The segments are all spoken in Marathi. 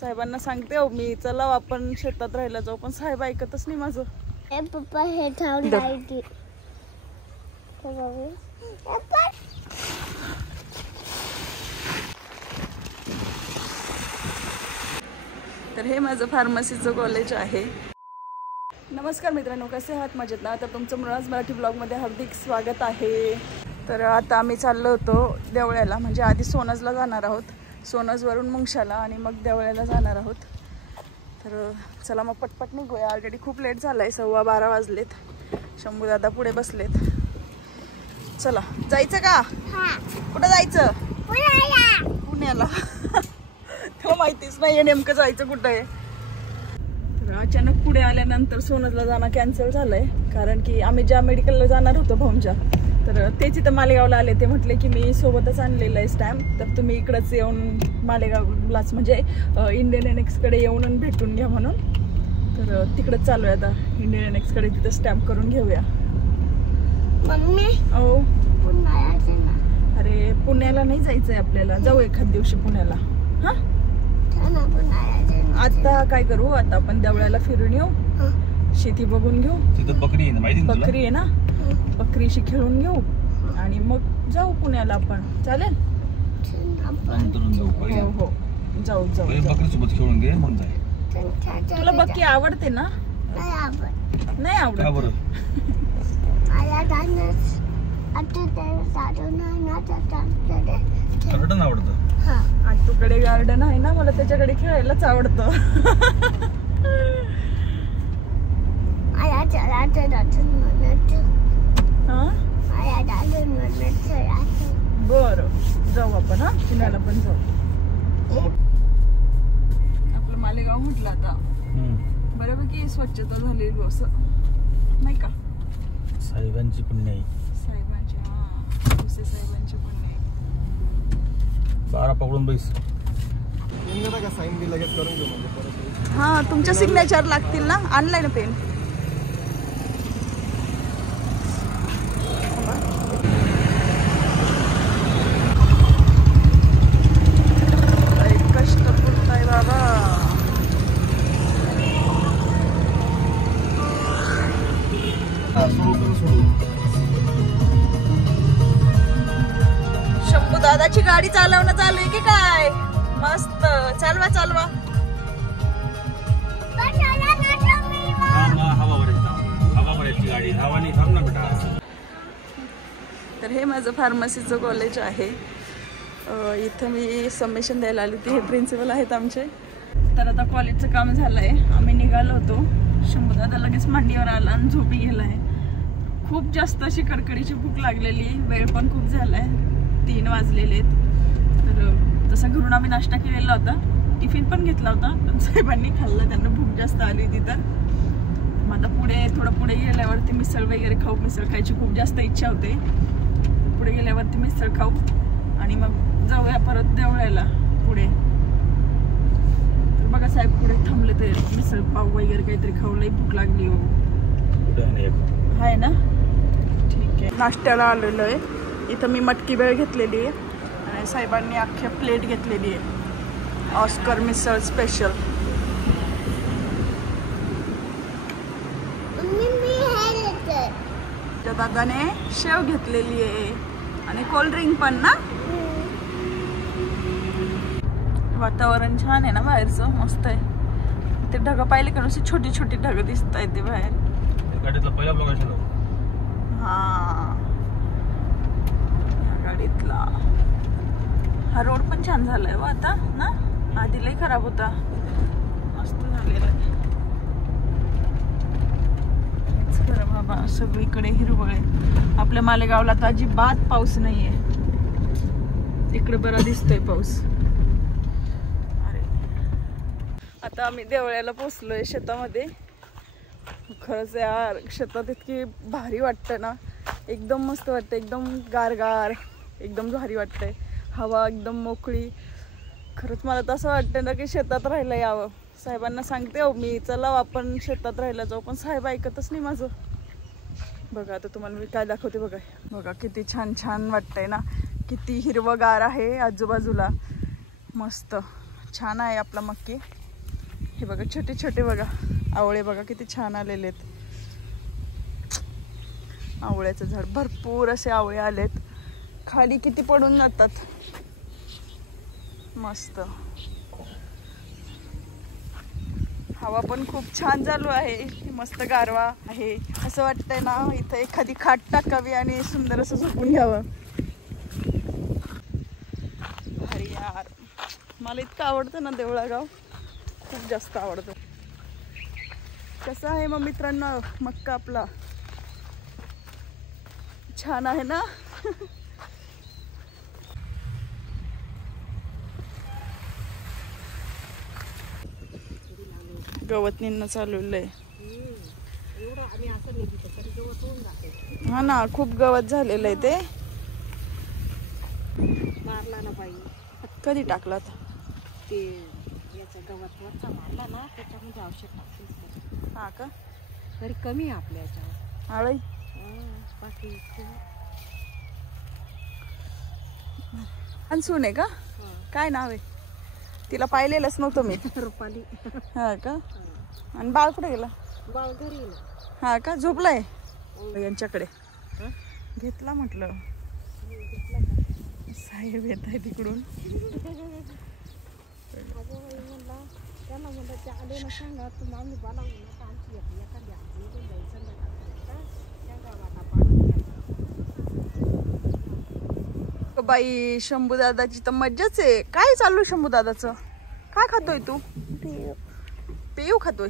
साहेबांना सांगते हो मी, चला आपण शेतात राहायला जाऊ, पण साहेब ऐकतच नाही माझं. पप्पा हे ठाऊन जायची. तर हे माझं फार्मसीचं कॉलेज आहे. नमस्कार मित्रांनो, कसे आहात? मजेत ना? तर तुमचं मृणाज मराठी ब्लॉगमध्ये हार्दिक स्वागत आहे. तर आता आम्ही चाललो होतो देवळ्याला, म्हणजे आधी सोनजला जाणार आहोत, सोनजवरून मुंगशाला आणि मग देवळ्याला जाणार आहोत. तर चला मग पटपट निघूया, ऑलरेडी खूप लेट झाला आहे, 12:15 वाजलेत. शंभू दादा पुढे बसलेत. चला जायचं का? कुठं जायचं? पुण्याला. तो माहितीच नाहीये नेमकं जायचं कुठं आहे. तर अचानक पुढे आल्यानंतर सोनजला जाणं कॅन्सल झालंय, कारण की आम्ही ज्या मेडिकलला जाणार होतो भाऊंच्या, तर तेच इथं मालेगावला आले. ते म्हटले की मी सोबतच आणलेलं आहे स्टॅम्प, तर तुम्ही इकडंच येऊन मालेगावलाच म्हणजे इंडियन एनेक्सकडे येऊन भेटून घ्या म्हणून. तर तिकडंच चालू आहे आता इंडियन एनेक्सकडे, तिथं स्टॅम्प करून घेऊया. मम्मी हो पुण्याला अरे पुण्याला नाही जायचंय आपल्याला, जाऊ एखाद दिवशी पुण्याला. हा आता काय करू, आता आपण देवळ्याला फिरून येऊ, शेती बघून घेऊ, तिथं बकरी आहे ना, माहिती बकरी आहे ना, बकरीशी खेळून घेऊ आणि मग जाऊ पुण्याला आपण. चालेल? हो हो जाऊ जाऊ. बकरी सोबत खेळून घे मग जाय. तुला बकरी आवडते ना? नाही आवडत. गार्डन आवडतं. आटूकडे गार्डन आहे ना, मला त्याच्याकडे खेळायलाच आवडतं. बरं जाऊ आपण, हा पुण्याला पण जाऊ. आपलं मालेगाव म्हटलं आता बऱ्यापैकी स्वच्छता झालेली असं नाही का? साहेबांची पुण्य आहे. साहेबांची, साहेबांची पुण्य. 12 पकडून बैस. हा तुमच्या सिग्नेचर लागतील ना? आणलाय ना पेन? कष्ट पुरताय बाबा. शंभू दादाची गाडी चालवणं चालू आहे की काय? मस्त चालवा चालवा. तर हे माझं फार्मसीचं कॉलेज आहे. इथं मी सबमिशन द्यायला आली होती. हे प्रिन्सिपल आहेत आमचे. तर आता कॉलेजचं काम झालंय, आम्ही निघालो होतो. शंभू दादा लगेच मांडीवर आला आणि झोपी गेलाय. खूप जास्त अशी कडकडीची भूक लागलेली, वेळ पण खूप झालाय, 3 वाजलेले. तर तसं घरून आम्ही नाश्ता केलेला होता, टिफिन पण घेतला होता, पण साहेबांनी खाल्लं, त्यांना भूक जास्त आली होती. तर मग आता थोडं पुढे गेल्यावरती मिसळ वगैरे खाऊ. मिसळ खायची खूप जास्त इच्छा होते. पुढे गेल्यावरती मिसळ खाऊ आणि मग जाऊया परत देवळ्याला पुढे. तर बघा साहेब पुढे थांबले, ते मिसळ पाव वगैरे काहीतरी खाऊ, लई भूक लागली हो. आहे ना? ठीक आहे. नाश्त्याला आलेलो आहे. इथं मी मटकी भेळ घेतलेली आहे आणि साहेबांनी अख्ख्या प्लेट घेतलेली आहे, ऑस्कर मिसळ स्पेशल. त्या दादाने शेव घेतलेली आहे आणि कोल्ड्रिंक पण ना. वातावरण छान आहे ना बाहेरचं, मस्त आहे. ते ढगं पाहिले का, नुसती छोटी छोटी ढगं दिसत आहेत ते बाहेर. पहिला ब्लॉग आहे. हा गाडीतला हा रोड पण छान झालाय व आता ना, आधी लई खराब होता, मस्त झालेला आहे. खरं बाबा, सगळीकडे हिरवळ आहे. आपल्या मालेगावला तर अजिबात पाऊस नाहीये, इकडे बरा दिसतोय पाऊस. अरे आता आम्ही देवळ्याला पोचलोय शेतामध्ये. खरंच यार, शेतात इतकी भारी वाटतं ना, एकदम मस्त वाटतं, एकदम गारगार, एकदम भारी वाटतंय. हवा एकदम मोकळी. खरंच मला तर असं वाटतं ना की शेतात राहायला यावं. साहेबांना सांगते हो मी, चला आपण शेतात राहायला जाऊ, पण साहेब ऐकतच नाही माझं. बघा आता तुम्हाला मी काय दाखवते. बघा बघा किती छान छान वाटतंय ना, किती हिरवगार आहे आजूबाजूला, मस्त छान आहे आपला मक्की. हे बघा छोटे छोटे बघा आवळे बघा किती छान आलेले आहेत. आवळ्याचं झाड भरपूर असे आवळे आलेत. खाली किती पडून जातात. मस्त हवा पण खूप छान चालू आहे. मस्त गारवा आहे. असं वाटतंय ना इथं एखादी खाट टाकावी आणि सुंदर असं झोपून घ्यावं. अरे यार मला इतकं आवडतं ना देवळागाव. खूप जास्त आवडतं. कसं आहे मग मित्रांनो मक्का आपला. छान आहे ना. गवत निघणं चालवलं आहे. हा ना खूप गवत झालेलं आहे ते. मारला ना बाई. कधी टाकलात ते याचा गवत वरचा मारला ना त्याच्यामध्ये औषध टाकलं. हा का तरी कमी आहे आपल्या याच्यावर आळई. बाकी अनसून आहे का. काय नाव आहे. तिला पाहिलेलंच नव्हतं मी. रुपाली. हा का. आणि बाळ कुठे गेला. बाळ घरी ना. हा का झोपलाय यांच्याकडे. घेतला म्हटलं. साहेब येत आहे तिकडून. त्यांना म्हणलं ते आले ना सांगा तुम्ही आम्ही बोलावलं ना आमची एखादी आजी निघून जायचं त्या गावाला पाडून. बाई शंभू दादाची तर मज्जाच आहे. काय चालू शंभू दादाचं. काय खातोय तू. पेयू खातोय.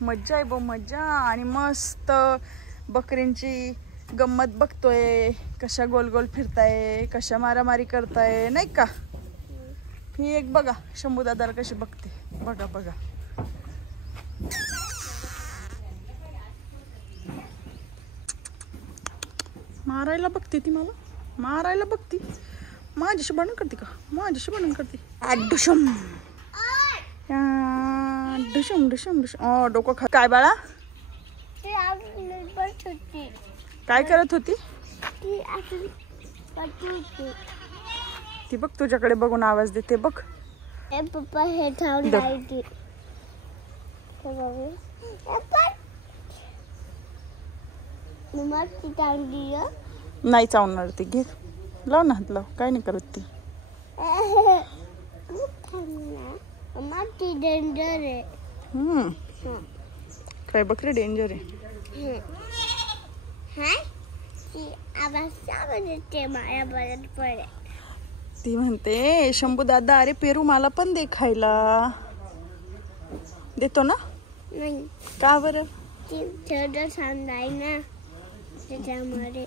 मज्जा आहे बो मज्जा. आणि मस्त बकरींची गंमत बघतोय. कशा गोल गोल फिरताय कशा मारामारी करताय नाही का. ही एक बघा शंभू दादाला कशी बघते. बघा बघा. मारायला बघते ती. मला मारायला बघती. माझ्याशी भांडण करते का. माझ्याशी भांडण करते. डुशम डुशम डुशम डुशम. डोकं खा. काय बाळा काय करत होती. ती बघ तुझ्याकडे बघून आवाज देते बघ. पप्पा हे ठाऊन राहिली. नाही चावणार ती. घे लाव ना हात लाव. काय नाही करत ती. डेंजर आहे. काय बकरी डेंजर आहे. ती म्हणते शंभू दादा अरे पेरू मला पण दे खायला. देतो ना. नाही का बरं. सांगाय ना त्याच्यामध्ये.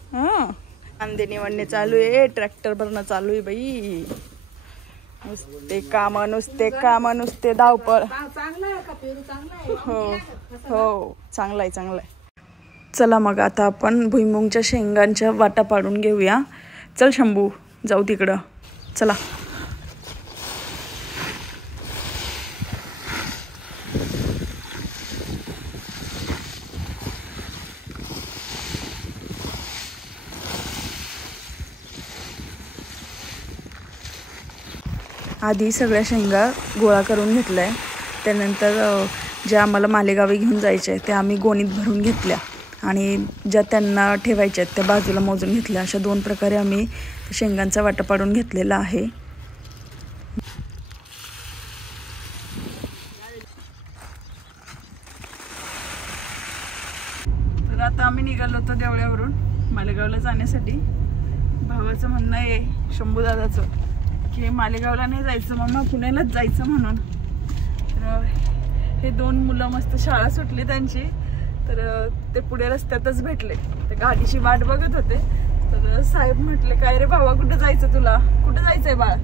कांदे निवडणे चालू आहे. ट्रॅक्टर भरणं चालू आहे बाई. नुसते काम नुसते धावपळ. हो हो चांगला आहे चांगला आहे. चला मग आता आपण भुईमुंगच्या शेंगांच्या वाटा पाडून घेऊया. चल शंभू जाऊ तिकडं. चला. आधी सगळ्या शेंगा गोळा करून घेतल्या. त्यानंतर ज्या आम्हाला मालेगावी घेऊन जायच्या त्या आम्ही गोणीत भरून घेतल्या आणि ज्या त्यांना ठेवायच्या आहेत त्या बाजूला मोजून घेतल्या. अशा 2 प्रकारे आम्ही शेंगांचा वाटा पाडून घेतलेला आहे. तर आता आम्ही निघालो होतो देवळ्यावरून मालेगावला जाण्यासाठी. भावाचं म्हणणं आहे शंभू दादाचं की मालेगावला नाही जायचं मम्मा पुण्यालाच जायचं म्हणून. तर हे 2 मुलं मस्त शाळा सुटली त्यांची. तर ते पुढे रस्त्यातच भेटले. ते गाडीची वाट बघत होते. तर साहेब म्हटले काय रे भावा कुठं जायचं तुला. कुठं जायचंय बाळा.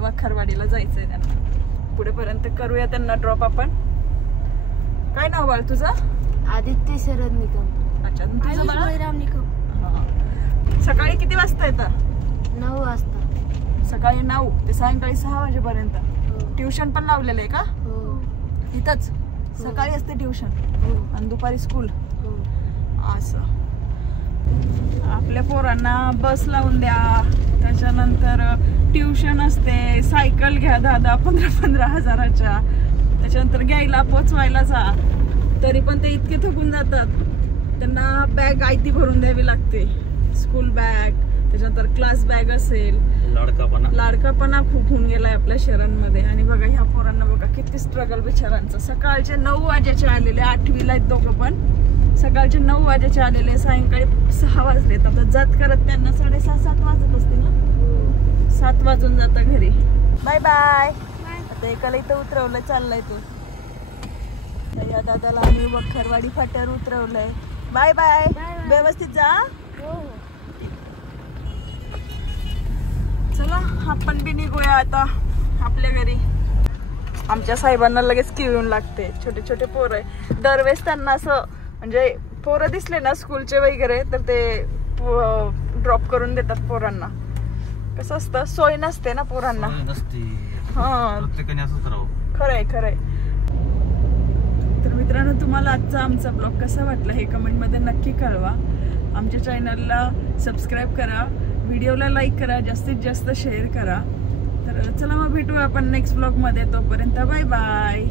वखारवाडीला जायचंय त्यांना. पुढेपर्यंत करूया त्यांना ड्रॉप आपण. काय नाव बाळ तुझं. आदित्य शरद निकम. अच्छा तुझं बाळ. बळीराम निकम. सकाळी किती वाजता येतं. 9 वाजता. सकाळी 9 ते सायंकाळी 6 वाजेपर्यंत. ट्युशन पण लावलेलं आहे का. इथंच सकाळी असते ट्युशन आणि दुपारी स्कूल. असं आपल्या पोरांना बस लावून द्या, त्याच्यानंतर ट्युशन असते, सायकल घ्या 10-15 हजाराच्या, त्याच्यानंतर घ्यायला पोचवायला जा, तरी पण ते इतके थकून जातात. त्यांना बॅग आयती भरून द्यावी लागते, स्कूल बॅग, त्याच्यानंतर क्लास बॅग असेल. लाडकापणा खूप होऊन गेलाय आपल्या शहरांमध्ये. आणि बघा ह्या पोरांना बघा किती स्ट्रगल बिचारांचं. सकाळचे 9 वाजेचे आलेले, 8वीला आहेत दोघं पण. सकाळचे 9 वाजेचे आलेले, सायंकाळी 6 वाजले. आता जात करत त्यांना 6:30-7 वाजत असते ना, 7 वाजून जातं घरी. Bye bye. आता एकाला इथं उतरवलंय, चाललाय तू. या दादाला आम्ही वखरवाडी फाट्यावर उतरवलंय. बाय बाय, व्यवस्थित जा. चला आपण बी निघूया आता आपल्या घरी. आमच्या साहेबांना लगेच किळून लागते. छोटे छोटे पोरं आहे. दरवेळेस त्यांना असं म्हणजे पोरं दिसले ना स्कूलचे वगैरे तर ते ड्रॉप करून देतात पोरांना. कसं असतं, सोय नसते ना पोरांना. हा, खरंय खरंय. तर मित्रांनो, तुम्हाला आजचा आमचा ब्लॉग कसा वाटला हे कमेंटमध्ये नक्की कळवा. आमच्या चॅनलला सबस्क्राईब करा, व्हिडिओला लाईक करा, जास्तीत जास्त शेअर करा. तर चला मग भेटूया आपण नेक्स्ट ब्लॉगमध्ये. तोपर्यंत बाय बाय.